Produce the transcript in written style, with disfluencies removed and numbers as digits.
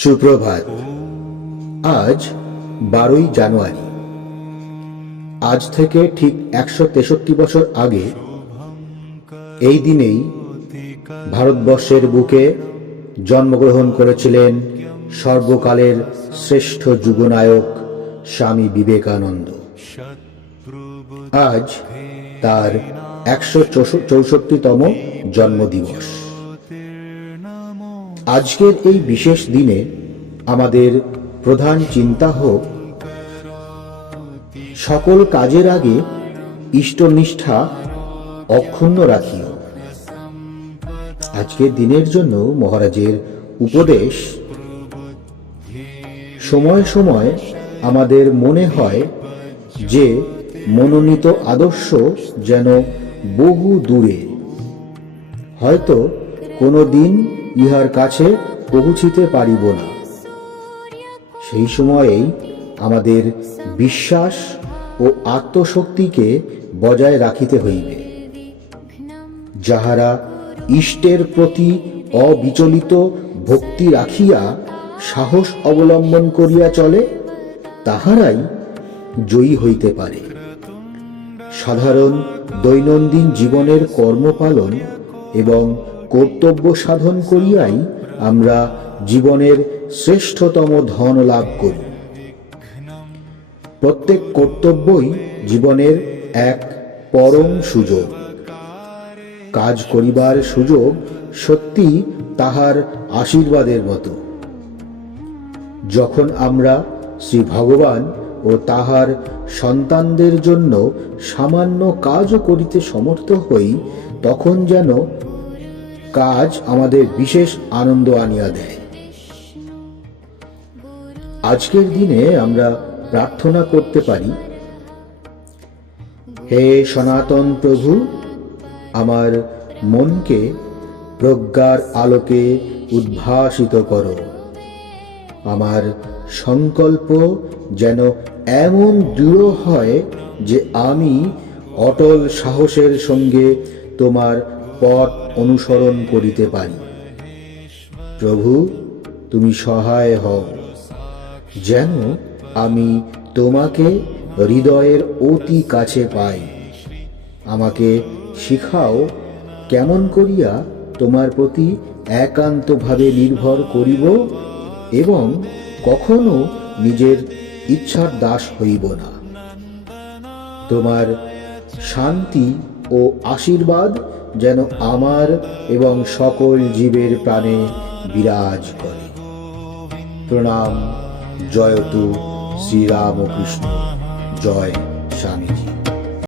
সুপ্রভাত। আজ 12ই জানুয়ারি। আজ থেকে ঠিক 163 বছর আগে এই দিনেই ভারতবর্ষের বুকে জন্মগ্রহণ করেছিলেন সর্বকালের শ্রেষ্ঠ যুগনায়ক স্বামী বিবেকানন্দ। আজ তার 164তম জন্মদিবস। আজকের এই বিশেষ দিনে আমাদের প্রধান চিন্তা হোক, সকল কাজের আগে ইষ্টনিষ্ঠা অক্ষুণ্ণ রাখিও। আজকের দিনের জন্য মহারাজের উপদেশ, সময় সময় আমাদের মনে হয় যে মনোনীত আদর্শ যেন বহু দূরে, হয়তো কোনো দিন ইহার কাছে পৌঁছিতে পারিব না। সেই সময়েই আমাদের বিশ্বাস ও আত্মশক্তিকে বজায় রাখিতে হইবে। যাহারা ইষ্টের প্রতি অবিচলিত ভক্তি রাখিয়া সাহস অবলম্বন করিয়া চলে, তাহারাই জয়ী হইতে পারে। সাধারণ দৈনন্দিন জীবনের কর্মপালন এবং কর্তব্য সাধন করিয়াই আমরা জীবনের শ্রেষ্ঠতম ধন লাভ করি। প্রত্যেক কর্তব্যই জীবনের এক পরম সুযোগ। কাজ করিবার সুযোগ সত্যি তাহার আশীর্বাদের মতো। যখন আমরা শ্রী ভগবান ও তাহার সন্তানদের জন্য সামান্য কাজও করিতে সমর্থ হই, তখন যেন কাজ আমাদের বিশেষ আনন্দ আনিয়া দেয়। আজকের দিনে আমরা প্রার্থনা করতে পারি, হে সনাতন প্রভু, আমার মনকে প্রজ্ঞার আলোকে উদ্ভাসিত করো। আমার সংকল্প যেন এমন দৃঢ় হয় যে আমি অটল সাহসের সঙ্গে তোমার পথ অনুসরণ করিতে পারি। প্রভু, তুমি সহায় হও, যেন আমি তোমাকে হৃদয়ের অতি কাছে পাই। আমাকে শিখাও কেমন করিয়া তোমার প্রতি একান্তভাবে নির্ভর করিব এবং কখনো নিজের ইচ্ছার দাস হইব না। তোমার শান্তি ও আশীর্বাদ যেন আমার এবং সকল জীবের প্রাণে বিরাজ করে। প্রণাম। জয়তু শ্রীরামকৃষ্ণ। জয় স্বামীজি।